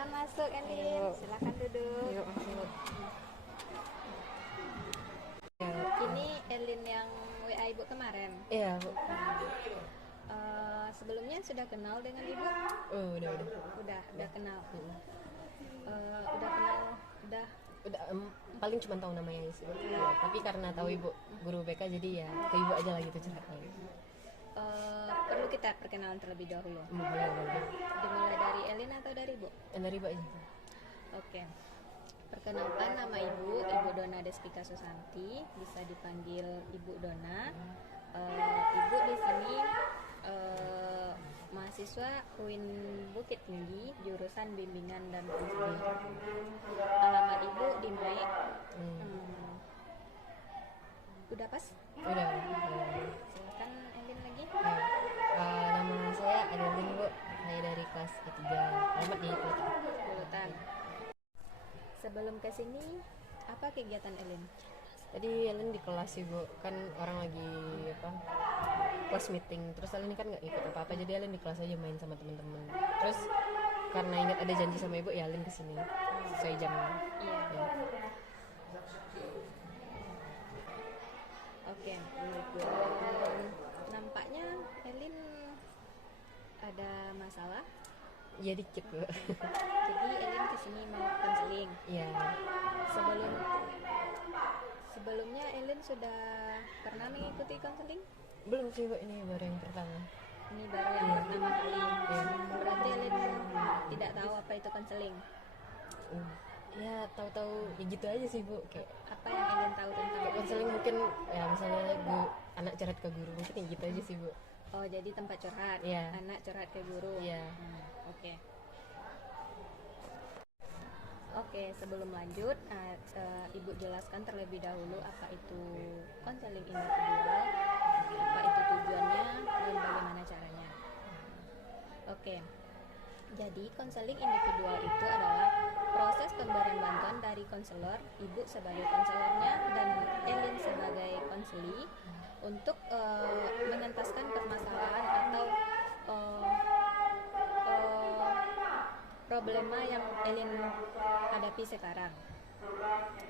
Silakan masuk, Elin. Silakan duduk. Yuk, masuk. Ini Elin yang WA Ibu kemarin. Iya, Bu. Sebelumnya sudah kenal dengan Ibu? Oh, udah. Udah kenal. Udah kenal, udah. Udah paling cuma tahu namanya sih. Ya, tapi karena tahu Ibu guru BK jadi ya ke Ibu aja lah gitu curhatnya. Perlu kita perkenalan terlebih dahulu. Boleh. Dimulai dari Elin atau dari Ibu? Dari Ibu aja. Oke. Perkenalkan, nama Ibu Dona Despika Susanti, bisa dipanggil Ibu Dona. Ibu di sini mahasiswa UIN Bukit Tinggi, jurusan bimbingan dan konseling. Alamat Ibu di Maik. Udah pas? Udah. Silakan Elin lagi. Nama saya Adelin, Bu. Saya dari kelas ketiga. Alamat di Pulutan. Sebelum kesini, apa kegiatan Elin? Tadi Ellen di kelas sih, Bu. Kan orang lagi kelas meeting. Terus Ellen kan nggak ikut apa-apa, jadi Ellen di kelas aja main sama teman-teman. Terus karena ingat ada janji sama Ibu, ya Ellen kesini sesuai jam. Iya. Ya. Oke. Nampaknya Elin ada masalah. Ya dikit, Bu. Jadi Elin kesini mau konseling. Iya. Sebelumnya Elin sudah pernah mengikuti konseling? Belum sih, Bu. Ini baru yang pertama. Ini baru yang pertama kali. Berarti Elin tidak tahu apa itu konseling. Ya tahu-tahu ya gitu aja sih, Bu. Kayak Apa yang Elin tahu tentang konseling mungkin ya misalnya anak curhat ke guru, mungkin kayak gitu aja sih, Bu. Oh, jadi tempat curhat. Iya. Anak curhat ke guru. Iya. Oke. Oke, sebelum lanjut, Ibu jelaskan terlebih dahulu apa itu konseling individual, apa itu tujuannya, dan bagaimana caranya. Oke, jadi konseling individual itu adalah proses pemberian bantuan dari konselor, Ibu sebagai konselornya, dan Elin sebagai konseli untuk mengentaskan permasalahan atau problema yang Elin hadapi sekarang.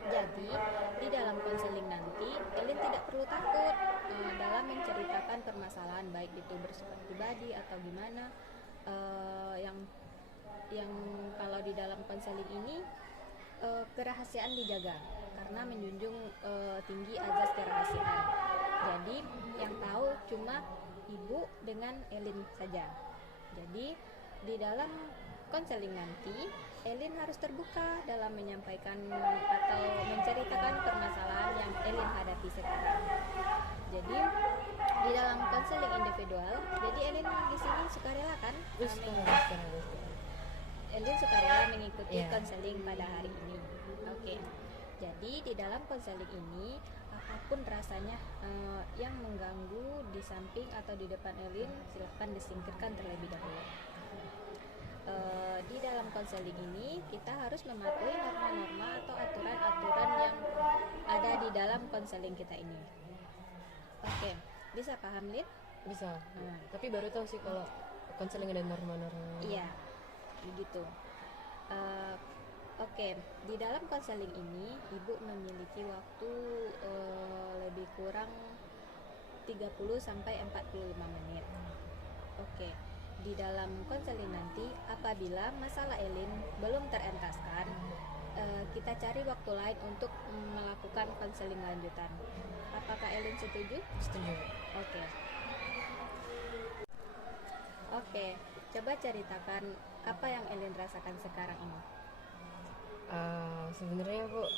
Jadi di dalam konseling nanti Elin tidak perlu takut dalam menceritakan permasalahan, baik itu bersifat pribadi atau gimana. Yang kalau di dalam konseling ini kerahasiaan dijaga karena menjunjung tinggi azas kerahasiaan. Jadi yang tahu cuma Ibu dengan Elin saja. Jadi di dalam konseling nanti Elin harus terbuka dalam menyampaikan atau menceritakan permasalahan yang Elin hadapi sekarang. Jadi di dalam konseling individual, jadi Elin di sini sukarela kan? Elin sukarela mengikuti konseling pada hari ini. Oke. Jadi di dalam konseling ini apapun rasanya yang mengganggu di samping atau di depan Elin, silahkan disingkirkan terlebih dahulu. Di dalam konseling ini kita harus mematuhi norma-norma atau aturan-aturan yang ada di dalam konseling kita ini. Oke, bisa paham, Lid? Bisa. Tapi baru tahu sih kalau konseling ada norma-norma. Iya, begitu. Oke, di dalam konseling ini Ibu memiliki waktu lebih kurang 30 sampai 45 menit. Oke. Di dalam konseling nanti apabila masalah Elin belum terentaskan, kita cari waktu lain untuk melakukan konseling lanjutan. Apakah Elin setuju? Setuju. Oke, coba ceritakan apa yang Elin rasakan sekarang ini. Sebenarnya, Bu,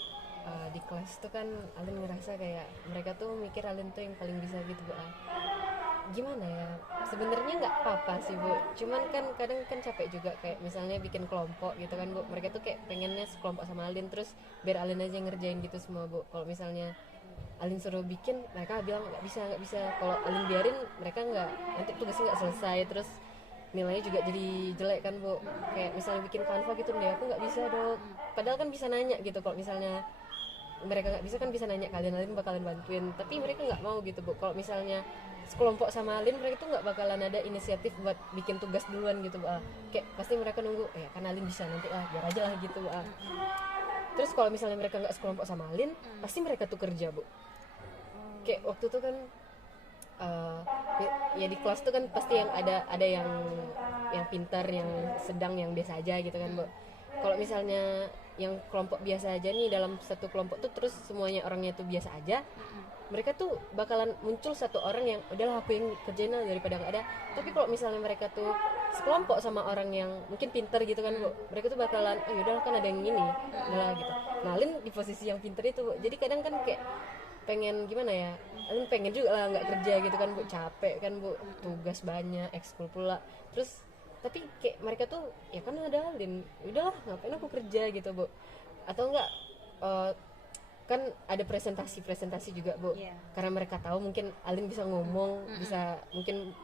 di kelas tuh kan Alin ngerasa kayak mereka tuh mikir Alin tuh yang paling bisa gitu, Bu. Gimana ya, sebenarnya nggak apa-apa sih, Bu, cuman kan kadang kan capek juga, kayak misalnya bikin kelompok gitu kan, Bu. Mereka tuh kayak pengennya sekelompok sama Alin, terus biar Alin aja ngerjain gitu semua, Bu. Kalau misalnya Alin suruh bikin, mereka bilang nggak bisa. Kalau Alin biarin, mereka nggak, nanti tugasnya nggak selesai, terus nilainya juga jadi jelek kan, Bu. Kayak misalnya bikin Canva gitu deh, aku nggak bisa, Dok. Padahal kan bisa nanya gitu, kalau misalnya mereka nggak bisa kan bisa nanya kalian, Alin bakalan bantuin, tapi mereka nggak mau gitu, Bu. Kalau misalnya sekelompok sama Alin, mereka tuh nggak bakalan ada inisiatif buat bikin tugas duluan gitu Bu. Kayak pasti mereka nunggu kan Alin bisa nanti biar aja lah gitu Bu. Terus kalau misalnya mereka nggak sekelompok sama Alin, pasti mereka tuh kerja Bu. Kayak waktu itu kan ya di kelas tuh kan pasti yang ada yang pintar, yang sedang, yang biasa aja gitu kan Bu. Kalau misalnya yang kelompok biasa aja nih, dalam satu kelompok tuh terus semuanya orangnya tuh biasa aja, mereka tuh bakalan muncul satu orang yang udahlah aku yang kerjain daripada nggak ada. Tapi kalau misalnya mereka tuh sekelompok sama orang yang mungkin pintar gitu kan Bu, mereka tuh bakalan yaudahlah kan ada yang ini, udahlah gitu. Nah Lin di posisi yang pintar itu Bu, jadi kadang kan kayak pengen gimana ya, Lin pengen juga lah nggak kerja gitu kan Bu, capek kan Bu, tugas banyak, ekskul pula. Terus tapi kayak mereka tuh ya kan ada Lin, udahlah ngapain aku kerja gitu Bu. Atau enggak kan ada presentasi juga Bu, karena mereka tahu mungkin Alin bisa ngomong, bisa mungkin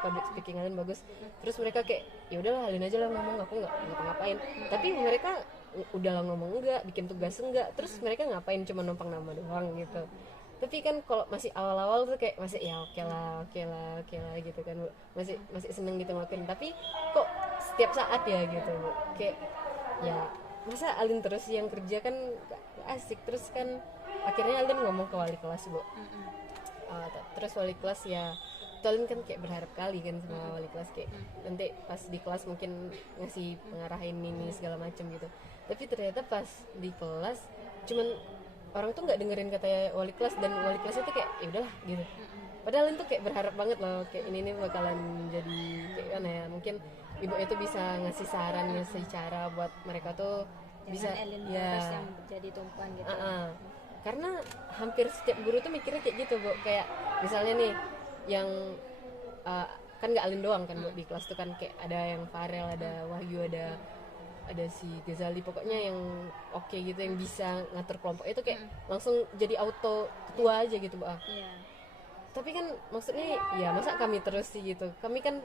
public speaking Alin bagus, terus mereka kayak ya udahlah Alin aja lah ngomong, aku nggak ngapa-ngapain. Tapi mereka udahlah ngomong enggak, bikin tugas enggak, terus mereka ngapain cuma numpang nama doang gitu. Tapi kan kalau masih awal-awal tuh kayak masih ya oke lah gitu kan Bu, masih seneng gitu ngelakuin. Tapi kok setiap saat ya gitu Bu, kayak ya masa Alin terus yang kerja kan gak asik. Terus kan akhirnya Alin ngomong ke wali kelas Bu. Terus wali kelas ya Alin kan kayak berharap kali kan sama wali kelas, kayak nanti pas di kelas mungkin ngasih pengarahin ini segala macam gitu. Tapi ternyata pas di kelas cuman orang tuh nggak dengerin kata wali kelas, dan wali kelas itu kayak ya udahlah gitu. Padahal Alin tuh kayak berharap banget loh, kayak ini bakalan jadi kayak mana ya, mungkin ibu itu bisa ngasih saran, ngasih cara buat mereka tuh bisa ya yang jadi tumpuan gitu. Karena hampir setiap guru tuh mikirnya kayak gitu Bu, kayak misalnya nih yang kan nggak Alin doang kan Bu di kelas tuh kan, kayak ada yang Farel, ada Wahyu, ada si Ghazali, pokoknya yang oke gitu, yang bisa ngatur kelompok itu kayak langsung jadi auto ketua aja gitu Bu. Tapi kan maksudnya ya masa kami terus sih gitu, kami kan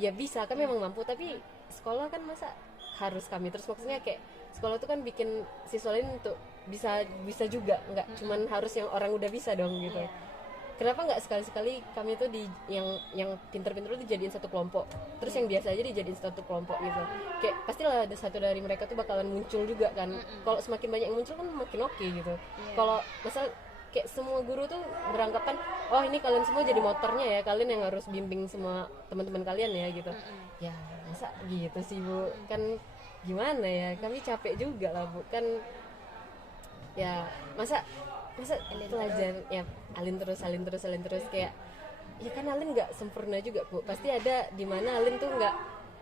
ya bisa, kami memang mampu, tapi sekolah kan masa harus kami terus, maksudnya kayak sekolah tuh kan bikin siswa lain untuk bisa juga, nggak cuman harus yang orang udah bisa dong gitu. Kenapa nggak sekali-sekali kami tuh yang pinter-pinter tuh dijadiin satu kelompok, terus yang biasa aja dijadiin satu kelompok gitu. Kayak pastilah ada satu dari mereka tuh bakalan muncul juga kan. Kalau semakin banyak yang muncul kan makin oke gitu. Kalau misal kayak semua guru tuh beranggapan ini kalian semua jadi motornya ya, kalian yang harus bimbing semua teman-teman kalian ya gitu. Ya masa gitu sih Bu, kan gimana ya, kami capek juga lah Bu, kan ya masa pelajaran ya Alin terus kayak ya kan Alin nggak sempurna juga Bu, pasti ada di mana Alin tuh nggak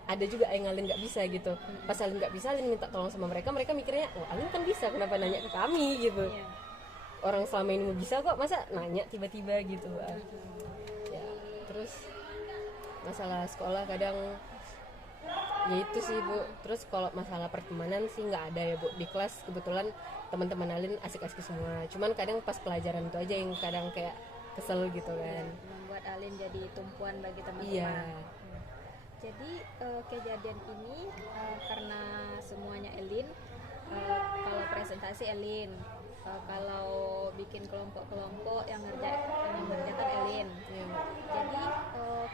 ada juga yang Alin nggak bisa gitu. Pas Alin nggak bisa, Alin minta tolong sama mereka mikirnya Alin kan bisa, kenapa nanya ke kami gitu. Orang selama ini mau bisa kok, masa nanya tiba-tiba gitu Bu. Ya terus masalah sekolah kadang ya itu sih Bu. Terus kalau masalah pertemanan sih nggak ada ya Bu, di kelas kebetulan teman-teman Alin asik-asik semua, cuman kadang pas pelajaran itu aja yang kadang kayak kesel gitu kan, membuat Alin jadi tumpuan bagi teman-teman. Jadi kejadian ini karena semuanya Elin, kalau presentasi Elin, kalau bikin kelompok-kelompok yang ngerjakan Elin. Jadi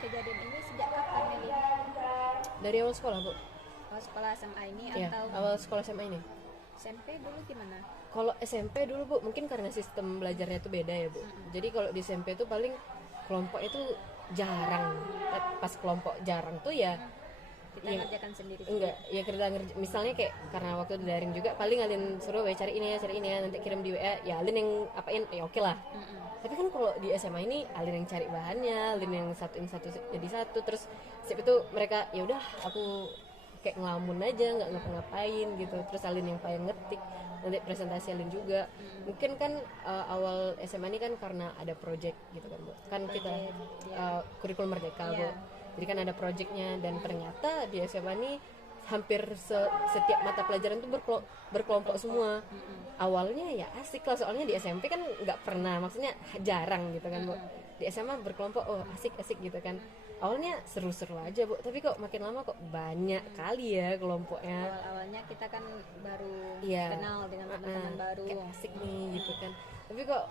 kejadian ini sejak kapan Elin? Dari awal sekolah Bu. Sekolah SMA ini atau awal sekolah SMA ini? SMP dulu gimana? Kalau SMP dulu Bu, mungkin karena sistem belajarnya tuh beda ya Bu. Jadi kalau di SMP tuh paling kelompok itu jarang. Pas kelompok jarang tuh ya kita ngerjakan sendiri. Enggak, ya kita misalnya kayak karena waktu daring juga paling Alin suruh cari ini ya, nanti kirim di WA, ya Alin yang apain ya oke lah. Tapi kan kalau di SMA ini Alin yang cari bahannya, Alin yang satuin satu jadi satu, terus setiap itu mereka ya udah aku kayak ngelamun aja, nggak ngapa-ngapain gitu. Terus Alin yang paling ngetik, nanti presentasi Alin juga. Mungkin kan awal SMA ini kan karena ada project gitu kan Bu, kan kita kurikulum merdeka Bu, jadi kan ada projectnya, dan ternyata di SMA ini hampir setiap mata pelajaran tuh berkelompok semua. Awalnya ya asik lah, soalnya di SMP kan nggak pernah, maksudnya jarang gitu kan Bu. Di SMA berkelompok asik gitu kan. Awalnya seru-seru aja Bu, tapi kok makin lama kok banyak kali ya kelompoknya. Awalnya kita kan baru kenal dengan teman-teman baru, kayak asik nih gitu kan. Tapi kok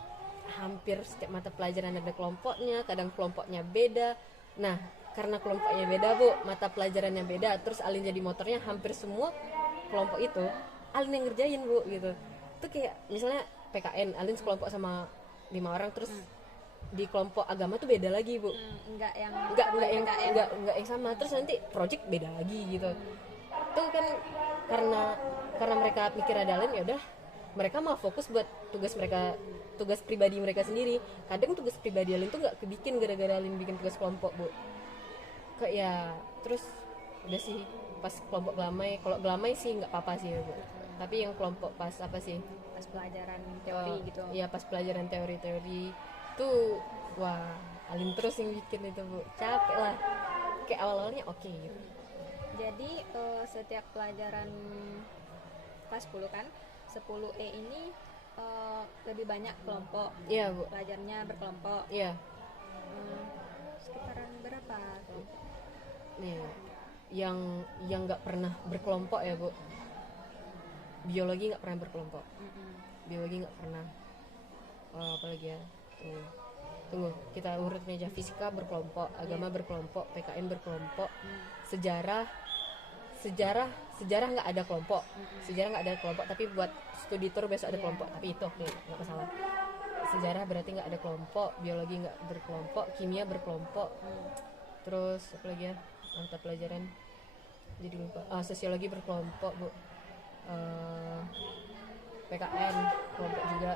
hampir setiap mata pelajaran ada kelompoknya, kadang kelompoknya beda. Nah, karena kelompoknya beda bu, mata pelajarannya beda, terus Alin jadi motornya hampir semua kelompok itu Alin yang ngerjain bu gitu. Itu kayak misalnya PKN, Alin sekelompok sama 5 orang, terus di kelompok agama tuh beda lagi bu. Enggak yang Enggak yang sama, terus nanti project beda lagi gitu. Itu kan karena mereka mikir ada Alin, ya udah mereka malah fokus buat tugas pribadi mereka sendiri. Kadang tugas pribadi Alin tuh nggak kebikin gara-gara Alin bikin tugas kelompok bu. Kayak ya terus udah sih pas kelompok gelamai, kalau gelamai sih nggak apa-apa sih bu. Tapi yang kelompok pas apa sih, pas pelajaran teori gitu. Iya pas pelajaran teori tuh wah Alin terus yang bikin itu bu, capek lah. Kayak awal-awalnya oke gitu. Jadi setiap pelajaran kelas 10 kan 10E ini lebih banyak kelompok. Iya bu. Pelajarnya berkelompok. Iya. Sekitaran berapa kelompok? Nih, yang nggak pernah berkelompok ya bu, biologi nggak pernah berkelompok. Biologi nggak pernah. Apalagi ya, tunggu kita urutnya aja. Fisika berkelompok, agama berkelompok, PKN berkelompok, sejarah nggak ada kelompok. Sejarah nggak ada kelompok, tapi buat studi tour besok ada kelompok, tapi itu oke, nggak masalah. Sejarah berarti nggak ada kelompok, biologi nggak berkelompok, kimia berkelompok. Terus apa lagi ya, mata pelajaran jadi lupa. Sosiologi berkelompok bu. PKN kelompok juga.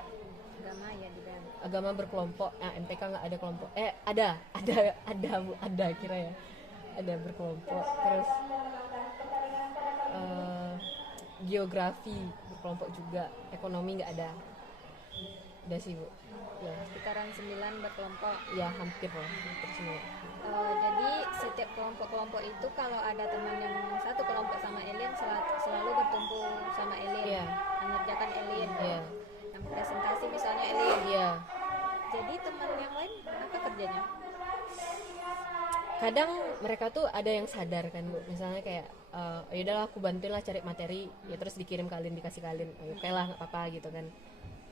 Agama ya juga. Agama berkelompok. MPK nggak ada kelompok. Ada bu, ada kira ya, ada berkelompok. Terus geografi berkelompok juga. Ekonomi nggak ada. Udah sih bu. Ya Sekitaran 9 berkelompok. ya hampir semua. Jadi setiap kelompok-kelompok itu kalau ada teman yang satu kelompok sama Elin selalu bertumpu sama Elin. Iya. Mengerjakan Elin. Iya. Yang presentasi misalnya Elin. Iya. Jadi teman yang lain apa kerjanya? Kadang mereka tuh ada yang sadar kan bu, misalnya kayak ya udahlah aku bantuin lah cari materi, ya terus dikirim kalian, dikasih kalian, oke lah nggak apa-apa gitu kan.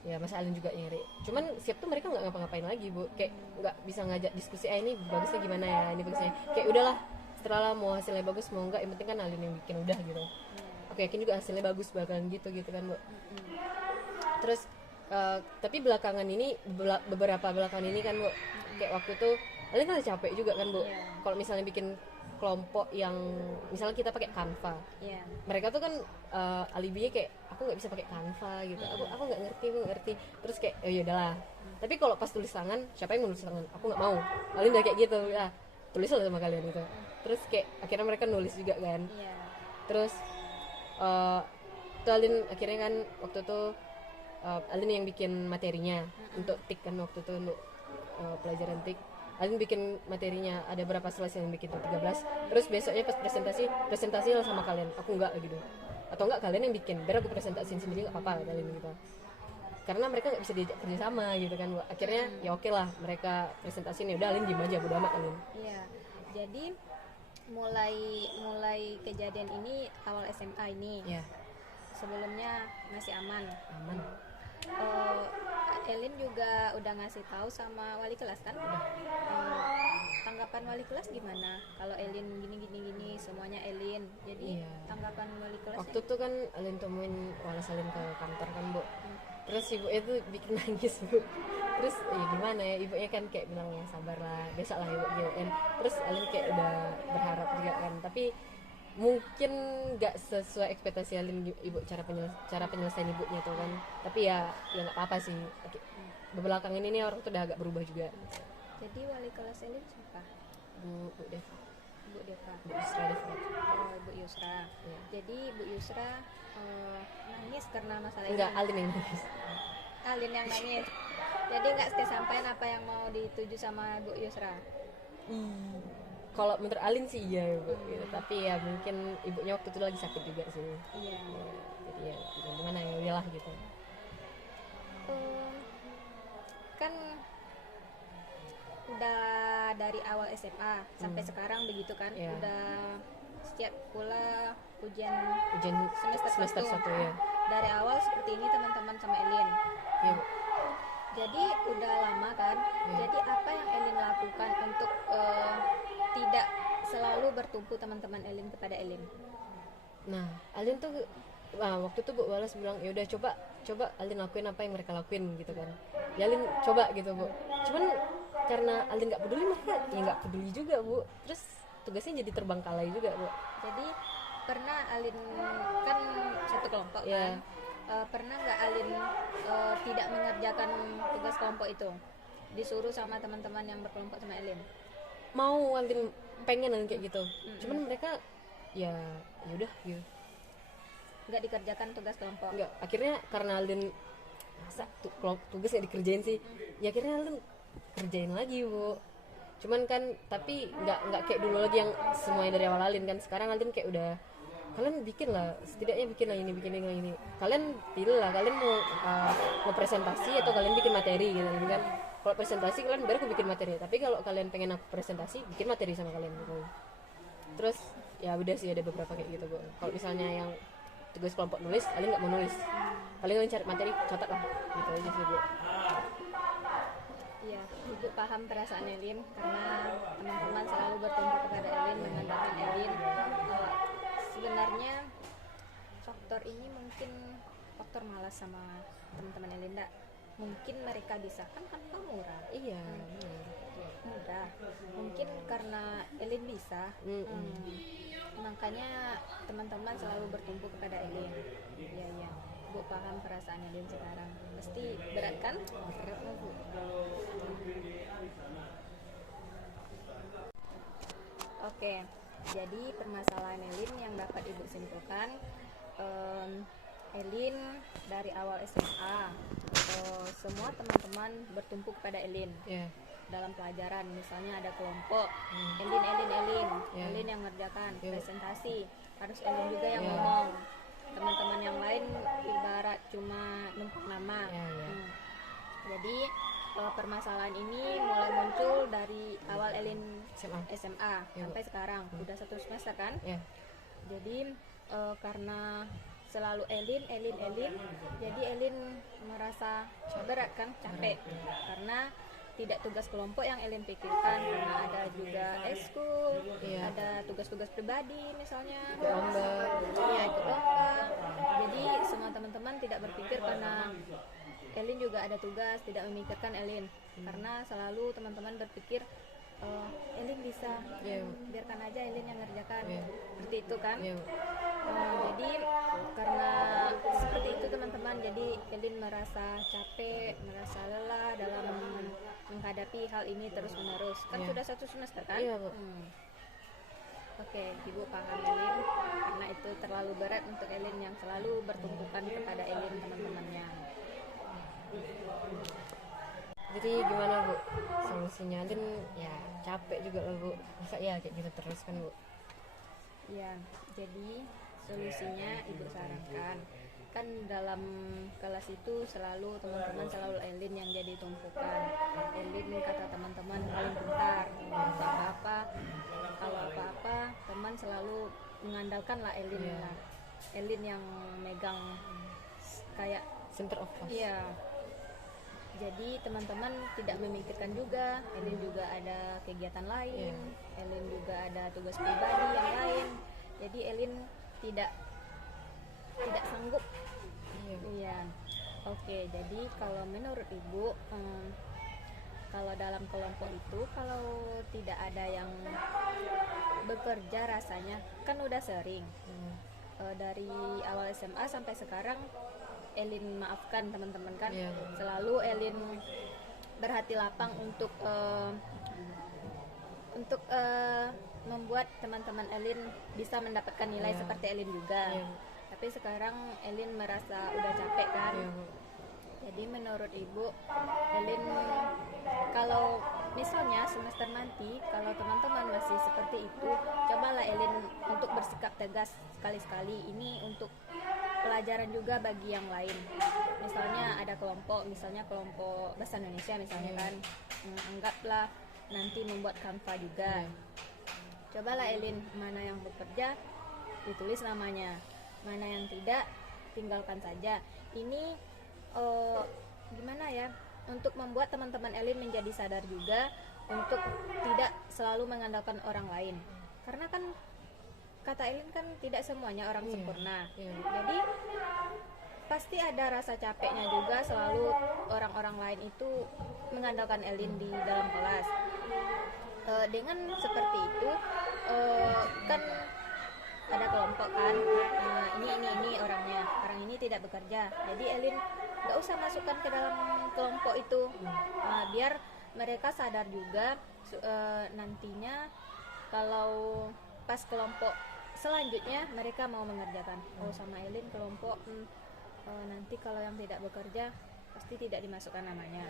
Ya masa Alin juga nyari, cuman siap tuh mereka nggak ngapa-ngapain lagi bu, kayak nggak bisa ngajak diskusi ini bagusnya gimana ya, ini bagusnya, kayak udahlah setelah mau hasilnya bagus mau enggak, yang penting kan Alin yang bikin udah gitu. Aku yakin juga hasilnya bagus bakalan gitu kan bu. Terus tapi belakangan ini beberapa belakangan ini kan bu, kayak waktu tuh Alin kan capek juga kan bu. Kalau misalnya bikin kelompok yang misalnya kita pakai Canva, mereka tuh kan alibinya kayak aku nggak bisa pakai Canva gitu, aku nggak ngerti, terus kayak ya udahlah. Tapi kalau pas tulis tangan, siapa yang nulis tangan, aku nggak mau. Alin udah kayak gitu ya, tulis lah sama kalian gitu. Terus kayak akhirnya mereka nulis juga kan. Terus tuh Alin akhirnya kan waktu itu Alin yang bikin materinya untuk TIK kan, waktu itu untuk pelajaran TIK. Alin bikin materinya, ada berapa slide yang bikin tuh 13. Terus besoknya pas presentasi lah sama kalian, aku enggak gitu. Atau enggak kalian yang bikin, biar aku presentasiin sendiri enggak apa-apa kalian gitu. Karena mereka enggak bisa diajak kerja sama gitu kan. Akhirnya ya oke lah, mereka presentasiin, ya udah Alin diem aja, bodo amat Alin. Iya. Jadi mulai kejadian ini awal SMA ini. Iya. Sebelumnya masih aman. Aman. Elin juga udah ngasih tahu sama wali kelas kan? Tanggapan wali kelas gimana? Kalau Elin gini semuanya Elin. Jadi tanggapan wali kelas waktu itu kan Alin temuin wala Alin ke kantor kan bu. Terus ibunya tuh bikin nangis bu. Terus gimana ya, ibunya kan kayak bilang ya sabar lah, besok lah ibu gitu kan. Terus Alin kayak udah berharap juga kan, tapi mungkin nggak sesuai ekspektasi Alin ibu, cara penyelesaian ibunya tuh kan. Tapi ya nggak apa-apa sih. Belakangan ini orang tuh udah agak berubah juga. Jadi wali kelas Elin siapa? Bu Deva. Bu Deva. Bu Yusra Deva. Ibu Yusra. Ya. Jadi Bu Yusra nangis karena masalah ini. Enggak, Alin yang nangis. Alin yang nangis. Jadi nggak kesampaian apa yang mau dituju sama Bu Yusra. Kalau menurut Alin sih iya bu, gitu. Tapi ya mungkin ibunya waktu itu lagi sakit juga sih. Iya. Jadi ya gimana ya, udahlah gitu. Kan udah dari awal SMA sampai sekarang begitu kan, udah setiap pula ujian semester 1 ya. Dari awal seperti ini teman-teman sama Elin. Iya bu. Jadi udah lama kan. Jadi apa yang Elin lakukan untuk tidak selalu bertumpu teman-teman Elin kepada Elin? Nah, Alin tuh waktu itu Bu balas bilang, ya udah coba Alin lakuin apa yang mereka lakuin gitu kan. Ya Alin coba gitu Bu. Cuman karena Alin nggak peduli, mereka ya nggak peduli juga Bu. Terus tugasnya jadi terbengkalai juga Bu. Jadi pernah Alin kan satu kelompok Ya. kan. Pernah nggak Alin tidak mengerjakan tugas kelompok itu? Disuruh sama teman-teman yang berkelompok sama Elin? Mau Alin pengen Alin kayak gitu. Cuman mereka ya udah gitu. Nggak dikerjakan tugas kelompok? Enggak, akhirnya karena Alin masa tugas nggak dikerjain sih, ya akhirnya Alin kerjain lagi Bu. Cuman kan tapi nggak kayak dulu lagi yang semuanya dari awal Alin kan. Sekarang Alin kayak udah, kalian bikin lah, setidaknya bikin lah ini, kalian pilih lah, kalian mau presentasi atau kalian bikin materi gitu kan. Kalau presentasi kalian baru aku bikin materi, tapi kalau kalian pengen aku presentasi, bikin materi sama kalian gitu. Terus ya udah sih, ada beberapa kayak gitu Bu. Kalau misalnya yang tugas kelompok nulis, kalian nggak mau nulis, kalian cari materi, catat lah gitu aja sih Bu. Iya, Ibu paham perasaan Elin karena teman-teman selalu bertumpu kepada Elin, mengandalkan Elin. Sebenarnya faktor ini mungkin faktor malas sama teman-teman Elin, enggak? Mungkin mereka bisa kan tanpa murah. Iya, Mudah. Mungkin karena Elin bisa. Makanya teman-teman selalu bertumpu kepada Elin. Iya, iya. Bu paham perasaan Elin sekarang. Pasti berat kan? berat lah Bu. Oke, jadi permasalahan Elin yang dapat Ibu simpulkan, Elin dari awal SMA, semua teman-teman bertumpu kepada Elin Ya, dalam pelajaran. Misalnya ada kelompok, Elin yang ngerjakan presentasi, harus Elin juga yang ngomong. Teman-teman yang lain ibarat cuma numpuk nama. Jadi permasalahan ini mulai muncul dari awal Elin SMA sampai sekarang udah 1 semester kan. Jadi karena selalu Elin, jadi Elin merasa berat kan, capek karena tidak tugas kelompok yang Elin pikirkan, karena ada juga ekskul, ada tugas-tugas pribadi misalnya, ikut lomba. Jadi semua teman-teman tidak berpikir karena Elin juga ada tugas, tidak memikirkan Elin, karena selalu teman-teman berpikir Elin bisa, biarkan aja Elin yang ngerjakan, seperti itu kan. Jadi karena seperti itu teman-teman, jadi Elin merasa capek, merasa lelah dalam menghadapi hal ini terus-menerus. Kan sudah 1 semester kan? Oke, Ibu paham Elin, karena itu terlalu berat untuk Elin yang selalu bertumpukan kepada Elin teman-temannya. Jadi gimana Bu solusinya? Alin ya capek juga lah Bu, masa ya kayak gitu terus kan Bu? Ya, jadi solusinya Ibu sarankan, kan dalam kelas itu selalu teman-teman selalu Elin yang jadi tumpukan. Elin kata teman-teman paling pintar, kalau apa-apa teman selalu mengandalkan lah Elin lah. Elin yang megang kayak Center of cost. iya. Jadi teman-teman tidak memikirkan juga, Elin juga ada kegiatan lain, Elin juga ada tugas pribadi yang lain. Jadi Elin tidak sanggup. Iya. Oke, jadi kalau menurut Ibu, kalau dalam kelompok itu kalau tidak ada yang bekerja rasanya kan udah sering. Dari awal SMA sampai sekarang Elin maafkan teman-teman kan, selalu Elin berhati lapang untuk membuat teman-teman Elin bisa mendapatkan nilai seperti Elin juga. Tapi sekarang Elin merasa udah capek kan. Jadi menurut Ibu, Elin kalau misalnya semester nanti kalau teman-teman masih seperti itu, cobalah Elin untuk bersikap tegas sekali-sekali. Ini untuk pelajaran juga bagi yang lain. Misalnya ada kelompok, misalnya kelompok bahasa Indonesia misalnya kan, anggaplah nanti membuat Canva juga. Cobalah Elin, mana yang bekerja ditulis namanya, mana yang tidak tinggalkan saja. Ini gimana ya, untuk membuat teman-teman Elin menjadi sadar juga untuk tidak selalu mengandalkan orang lain, karena kan kata Elin kan tidak semuanya orang sempurna. Jadi pasti ada rasa capeknya juga selalu orang-orang lain itu mengandalkan Elin di dalam kelas. Dengan seperti itu kan ada kelompok kan, ini orangnya, orang ini tidak bekerja, jadi Elin nggak usah masukkan ke dalam kelompok itu. Biar mereka sadar juga nantinya kalau pas kelompok selanjutnya mereka mau mengerjakan, oh sama Elin kelompok nanti kalau yang tidak bekerja pasti tidak dimasukkan namanya.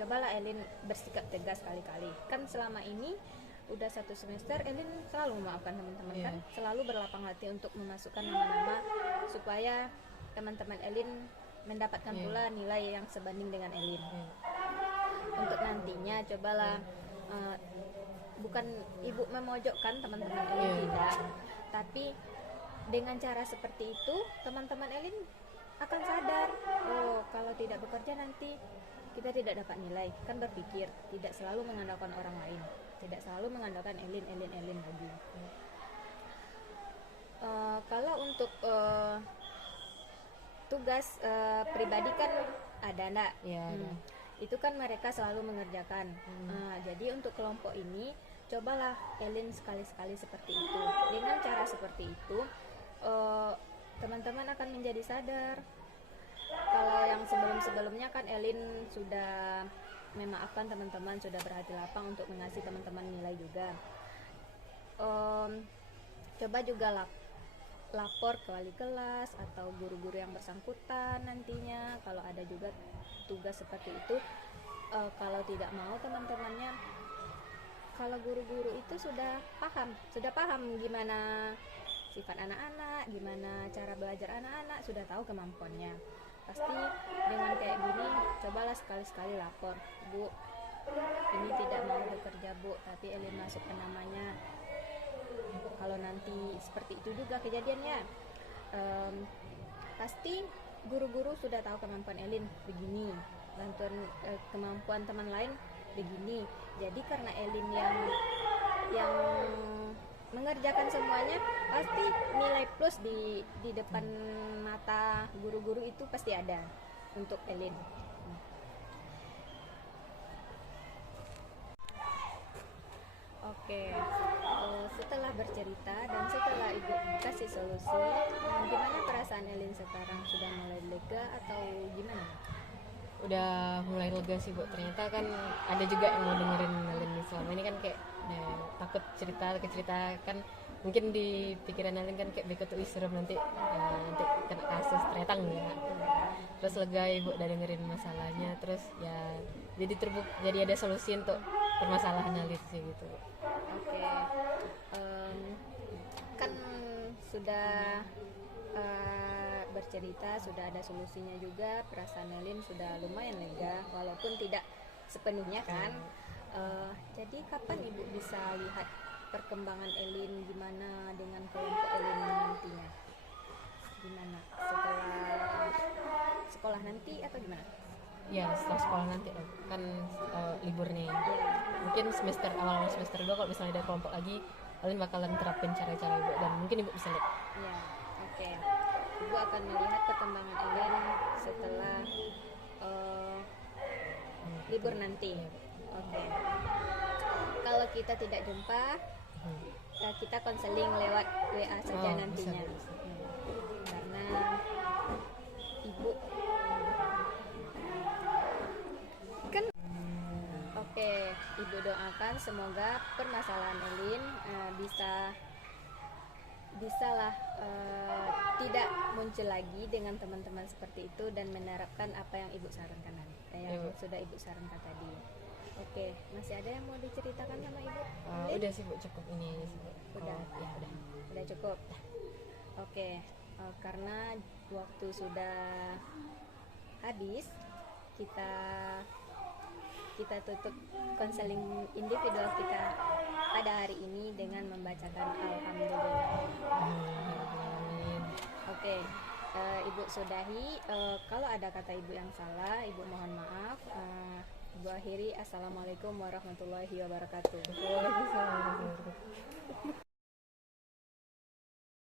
Cobalah Elin bersikap tegas kali-kali, kan selama ini udah 1 semester Elin selalu memaafkan teman-teman kan, selalu berlapang hati untuk memasukkan nama-nama supaya teman-teman Elin mendapatkan pula nilai yang sebanding dengan Elin. Untuk nantinya cobalah bukan ibu memojokkan teman-teman Elin, tidak, tapi dengan cara seperti itu teman-teman Elin akan sadar, oh kalau tidak bekerja nanti kita tidak dapat nilai, kan berpikir tidak selalu mengandalkan orang lain, tidak selalu mengandalkan Elin lagi. Kalau untuk tugas pribadi kan ada enggak? Itu kan mereka selalu mengerjakan. Jadi untuk kelompok ini cobalah Elin sekali-sekali seperti itu. Dengan cara seperti itu teman-teman akan menjadi sadar. Kalau yang sebelum-sebelumnya kan Elin sudah memaafkan teman-teman, sudah berhati lapang untuk mengasih teman-teman nilai juga. Coba juga lapor ke wali kelas atau guru-guru yang bersangkutan nantinya kalau ada juga tugas seperti itu. Kalau tidak mau teman-temannya, kalau guru-guru itu sudah paham gimana sifat anak-anak, gimana cara belajar anak-anak, sudah tahu kemampuannya. Pasti dengan kayak gini cobalah sekali-sekali lapor, Bu ini tidak mau bekerja Bu, tapi Elin masukkan namanya. Kalau nanti seperti itu juga kejadiannya, pasti guru-guru sudah tahu kemampuan Elin begini, bantuan kemampuan teman lain begini. Jadi karena Elin yang mengerjakan semuanya, pasti nilai plus di depan mata guru-guru itu pasti ada untuk Elin. Oke, setelah bercerita dan setelah ibu kasih solusi, gimana perasaan Elin sekarang? Sudah mulai lega atau gimana? Udah mulai lega sih Bu, ternyata kan ada juga yang mau dengerin Elin. Selama ini kan kayak takut cerita kan, mungkin di pikiran Elin kan kayak beko tuh serem nanti kena kasus, ternyata enggak. Terus lega Ibu udah dengerin masalahnya, terus ya jadi ada solusi untuk permasalahan Elin sih gitu. Oke, kan sudah bercerita, sudah ada solusinya juga, perasaan Elin sudah lumayan lega walaupun tidak sepenuhnya kan. Jadi kapan Ibu bisa lihat perkembangan Elin, gimana dengan kelompok Elin nantinya? Gimana setelah sekolah nanti atau gimana? Ya setelah sekolah nanti kan libur nih, mungkin awal semester 2 kalau misalnya ada kelompok lagi, Elin bakalan terapin cara-cara Ibu dan mungkin Ibu bisa lihat. Ya, oke. Ibu akan melihat perkembangan Elin setelah libur nanti. Oke. Kalau kita tidak jumpa, kita konseling lewat WA saja nantinya. Bisa. Karena Ibu kan oke, Ibu doakan semoga permasalahan Elin bisalah tidak muncul lagi dengan teman-teman seperti itu dan menerapkan apa yang Ibu sarankan sudah Ibu sarankan tadi. Oke, masih ada yang mau diceritakan sama Ibu? Udah sih Bu, cukup ini sih Bu. Udah cukup. Oke, karena waktu sudah habis, kita tutup konseling individual kita pada hari ini dengan membacakan Alhamdulillah. Oke, Ibu sudahi. Kalau ada kata ibu yang salah, ibu mohon maaf. Ibu akhiri, assalamualaikum warahmatullahi wabarakatuh. Waalaikumsalam warahmatullahi wabarakatuh.